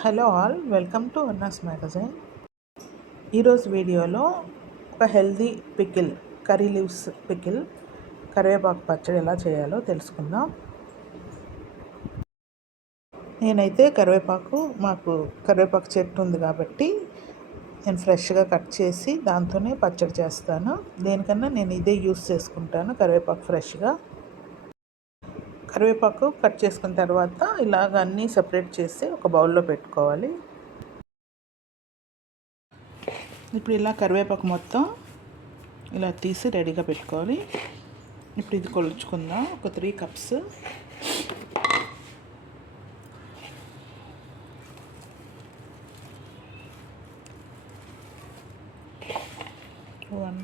Hello all welcome to Anna's magazine. ఈరోజు వీడియోలో ఒక healthy pickle curry leaves pickle కరివేపాకు పచ్చడి ఎలా చేయాలో తెలుసుకుందాం. నేనైతే కరివేపాకు మాకు కరివేపాకు చెట్టు ఉంది కాబట్టి నేను ఫ్రెష్గా కట్ చేసి దాంతోనే పచ్చడి చేస్తాను. దేనికన్నా నేను ఇదే యూస్ చేసుకుంటాను కరివేపాకు ఫ్రెష్గా. కరివేపాకు కట్ చేసుకున్న తర్వాత ఇలాగ అన్నీ సపరేట్ చేసి ఒక బౌల్లో పెట్టుకోవాలి. ఇప్పుడు ఇలా కరివేపాకు మొత్తం ఇలా తీసి రెడీగా పెట్టుకోవాలి. ఇప్పుడు ఇది కొలుచుకుందాం. ఒక త్రీ కప్స్ వన్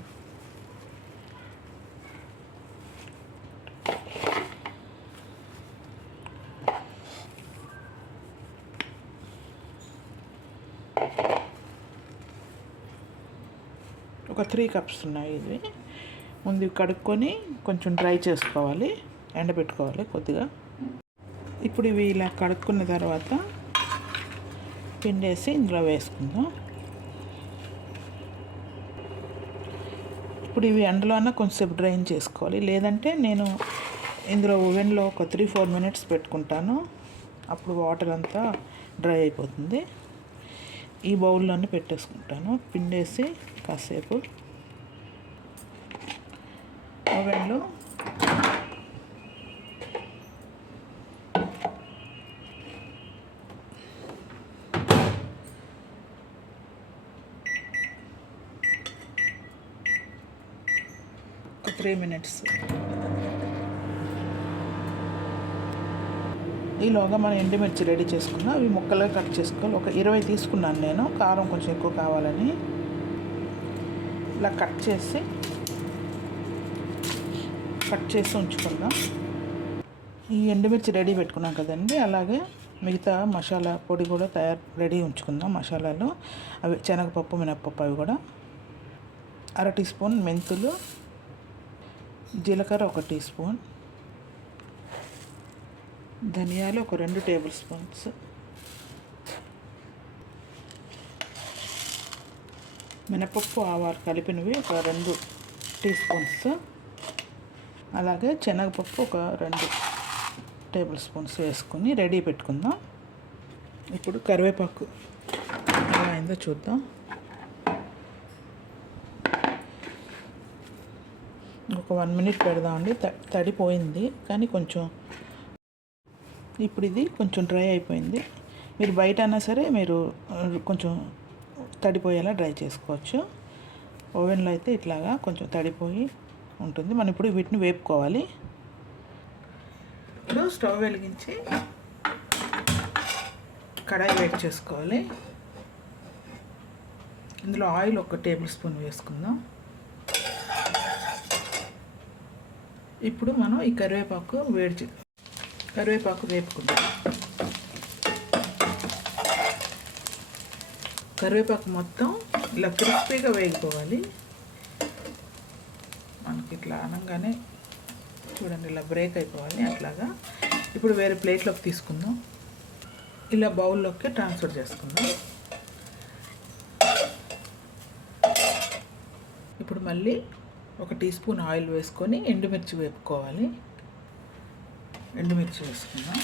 ఒక త్రీ కప్స్ ఉన్నాయి ఇవి ముందు కడుక్కొని కొంచెం డ్రై చేసుకోవాలి ఎండబెట్టుకోవాలి కొద్దిగా. ఇప్పుడు ఇవి ఇలా కడుక్కున్న తర్వాత పిండేసి ఇందులో వేసుకుందాం. ఇప్పుడు ఇవి ఎండలోన కొంచెంసేపు డ్రైన్ చేసుకోవాలి. లేదంటే నేను ఇందులో ఓవెన్లో ఒక త్రీ ఫోర్ మినిట్స్ పెట్టుకుంటాను. అప్పుడు వాటర్ అంతా డ్రై అయిపోతుంది. ఈ బౌల్లోనే పెట్టేసుకుంటాను. పిండేసి కాసేపు ఓవెన్లో ఒక త్రీ మినిట్స్ ఈలోగా మనం ఎండుమిర్చి రెడీ చేసుకున్నాం. అవి ముక్కలుగా కట్ చేసుకోవాలి. ఒక ఇరవై తీసుకున్నాను నేను. కారం కొంచెం ఎక్కువ కావాలని. ఇలా కట్ చేసి కట్ చేసి ఉంచుకుందాం. ఈ ఎండుమిర్చి రెడీ పెట్టుకున్నాం కదండి. అలాగే మిగతా మసాలా పొడి కూడా తయారు రెడీ ఉంచుకుందాం మసాలాలు. అవి శనగపప్పు మినప్పప్పు అవి కూడా. అర టీ స్పూన్ మెంతులు. జీలకర్ర ఒక టీ స్పూన్. ధనియాలు ఒక రెండు టేబుల్ స్పూన్స్. మినపప్పు ఆవాలు కలిపినవి ఒక రెండు టీ స్పూన్స్. అలాగే శనగపప్పు ఒక రెండు టేబుల్ స్పూన్స్ వేసుకొని రెడీ పెట్టుకుందాం. ఇప్పుడు కరివేపాకు ఎలా అయిందో చూద్దాం. ఒక వన్ మినిట్ పెడదామండి. తడిపోయింది కానీ కొంచెం ఇప్పుడు ఇది కొంచెం డ్రై అయిపోయింది. మీరు బయట అయినా సరే మీరు కొంచెం తడిపోయేలా డ్రై చేసుకోవచ్చు. ఓవెన్లో అయితే ఇట్లాగా కొంచెం తడిపోయి ఉంటుంది. మనం ఇప్పుడు వీటిని వేపుకోవాలి. ఇప్పుడు స్టవ్ వెలిగించి కడాయి వేడి చేసుకోవాలి. ఇందులో ఆయిల్ ఒక టేబుల్ స్పూన్ వేసుకుందాం. ఇప్పుడు మనం ఈ కరివేపాకు వేడి కరివేపాకు వేపుకుందాం. కరివేపాకు మొత్తం ఇలా క్రిస్పీగా వేగిపోవాలి. మనకి ఇట్లా అనగానే చూడండి ఇలా బ్రేక్ అయిపోవాలి అట్లాగా. ఇప్పుడు వేరే ప్లేట్లోకి తీసుకుందాం. ఇలా బౌల్లోకి ట్రాన్స్ఫర్ చేసుకుందాం. ఇప్పుడు మళ్ళీ ఒక టీ స్పూన్ ఆయిల్ వేసుకొని ఎండుమిర్చి వేపుకోవాలి. ఎండుమిర్చి వేసుకుందాం.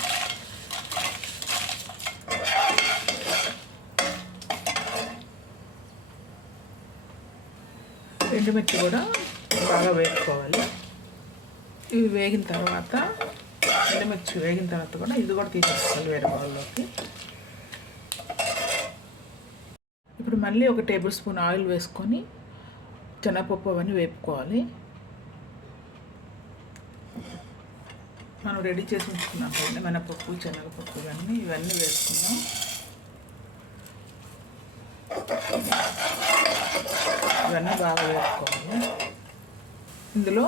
ఎండుమిర్చి కూడా బాగా వేసుకోవాలి ఇవి వేగిన తర్వాత ఎండుమిర్చి వేగిన తర్వాత కూడా ఇది కూడా తీసేసుకోవాలి వేరే బౌల్లోకి. ఇప్పుడు మళ్ళీ ఒక టేబుల్ స్పూన్ ఆయిల్ వేసుకొని శనగపప్పు అవన్నీ వేపుకోవాలి. మనం రెడీ చేసి ఉంచుకున్నాం కదండి. మినపప్పు శనగపప్పు ఇవన్నీ ఇవన్నీ వేసుకున్నాం. ఇవన్నీ బాగా వేసుకోవాలి ఇందులో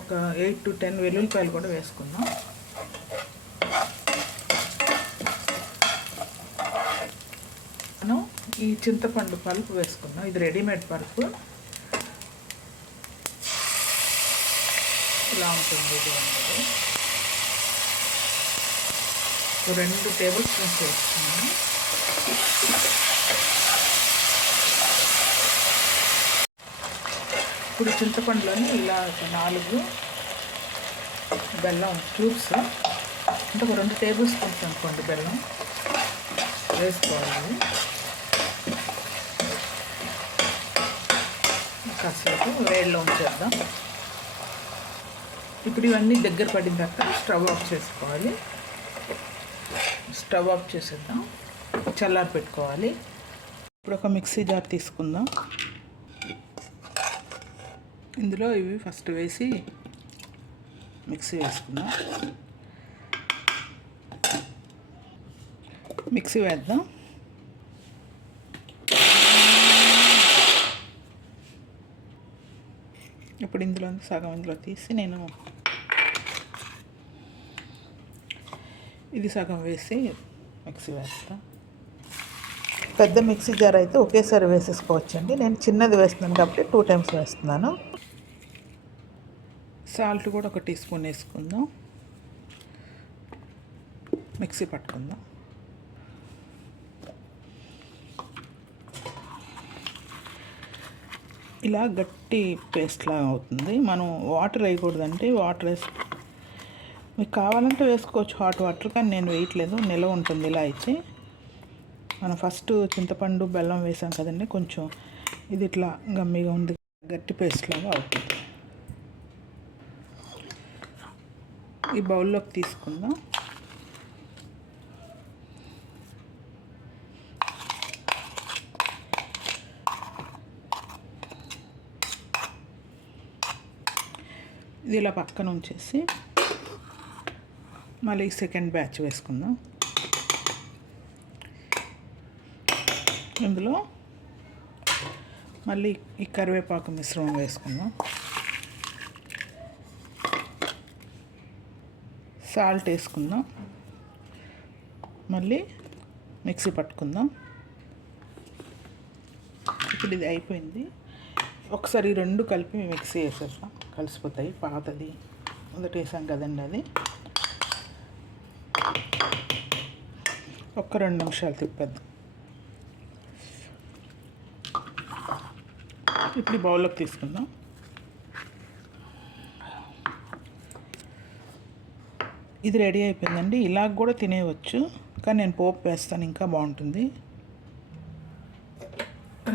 ఒక ఎయిట్ టు టెన్ వెల్లుల్లిపాయలు కూడా వేసుకుందాం మనం ఈ చింతపండు పలుపు వేసుకుందాం ఇది రెడీమేడ్ పలుపు. ఇలా ఉంటుంది ఇది. రెండు టేబుల్ స్పూన్స్ వేస్తున్నాను ఇప్పుడు చింతపండులోని ఇలా ఒక నాలుగు బెల్లం క్యూబ్స్ అంటే ఒక రెండు టేబుల్ స్పూన్స్ అనుకోండి బెల్లం వేసుకోవాలి. కాసేపు వేడిలో ఉంచేద్దాం. ఇప్పుడు ఇవన్నీ దగ్గర పడిన తర్వాత స్టవ్ ఆఫ్ చేసుకోవాలి. స్టవ్ ఆఫ్ చేసేద్దాం. చల్లారి పెట్టుకోవాలి. ఇప్పుడు ఒక మిక్సీ జార్ తీసుకుందాం. ఇందులో ఇవి ఫస్ట్ వేసి మిక్సీ వేసుకుందాం. మిక్సీ వేద్దాం. ఇప్పుడు ఇందులో సగం ఇందులో తీసి నేను ఇది సగం వేసి మిక్సీ వేస్తా. పెద్ద మిక్సీ జార్ అయితే ఒకేసారి వేసేసుకోవచ్చండి. నేను చిన్నది వేస్తున్నాను కాబట్టి టూ టైమ్స్ వేస్తున్నాను. సాల్ట్ కూడా ఒక టీ స్పూన్ వేసుకుందాం. మిక్సీ పట్టుకుందాం. ఇలా గట్టి పేస్ట్ లాగా అవుతుంది. మనం వాటర్ వేయకూడదంటే వాటర్ వేసి మీకు కావాలంటే వేసుకోవచ్చు హాట్ వాటర్ కానీ నేను వేయట్లేదు. నిలవ ఉంటుంది ఇలా అయితే మనం ఫస్ట్ చింతపండు బెల్లం వేసాం కదండి కొంచెం ఇది ఇట్లా గమ్మిగా ఉంది. గట్టి పేస్ట్ లాగా అవుతుంది. ఈ బౌల్లోకి తీసుకుందాం. ఇది ఇలా పక్కన ఉంచేసి మళ్ళీ సెకండ్ బ్యాచ్ వేసుకుందాం. ఇందులో మళ్ళీ ఈ కరివేపాకు మిశ్రమం వేసుకుందాం. సాల్ట్ వేసుకుందాం. మళ్ళీ మిక్సీ పట్టుకుందాం. ఇప్పుడు ఇది అయిపోయింది. ఒకసారి రెండు కలిపి మిక్సీ వేసేస్తాం కలిసిపోతాయి పాతది. మొదట వేసాం కదండి అది. ఒక్క రెండు నిమిషాలు తిప్పేద్దాం. ఇప్పుడు బౌల్లోకి తీసుకుందాం. ఇది రెడీ అయిపోయిందండి. ఇలాగ కూడా తినేయవచ్చు కానీ నేను పోపు వేస్తాను ఇంకా బాగుంటుంది.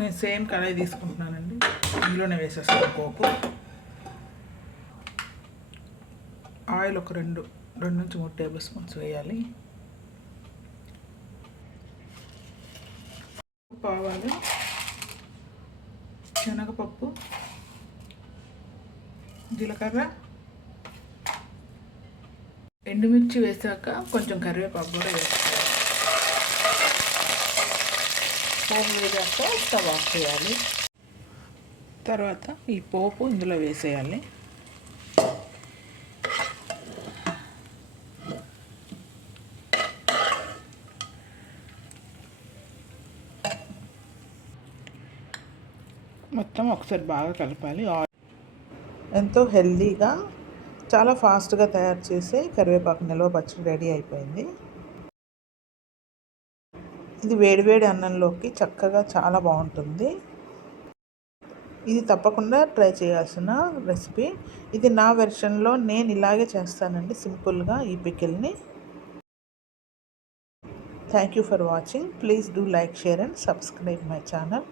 నేను సేమ్ కడాయి తీసుకుంటున్నానండి. ఇందులోనే వేసేస్తాను పోపు. ఆయిల్ ఒక రెండు రెండు నుంచి మూడు టేబుల్ స్పూన్స్ వేయాలి. ఆవాలు శనగపప్పు జీలకర్ర ఎండుమిర్చి వేసాక కొంచెం కరివేపాకు కూడా వేసుకోవాలి. పోపు వేసాక స్టవ్ ఆఫ్ చేయాలి. తర్వాత ఈ పోపు ఇందులో వేసేయాలి. మొత్తం ఒకసారి బాగా కలపాలి. ఎంతో హెల్దీగా చాలా ఫాస్ట్గా తయారు చేసే కరివేపాకు నిల్వ పచ్చడి రెడీ అయిపోయింది. ఇది వేడివేడి అన్నంలోకి చక్కగా చాలా బాగుంటుంది. ఇది తప్పకుండా ట్రై చేయాల్సిన రెసిపీ. ఇది నా వెర్షన్లో నేను ఇలాగే చేస్తానండి సింపుల్గా ఈ పికిల్ని. Thank you for watching. Please do like share and subscribe my channel.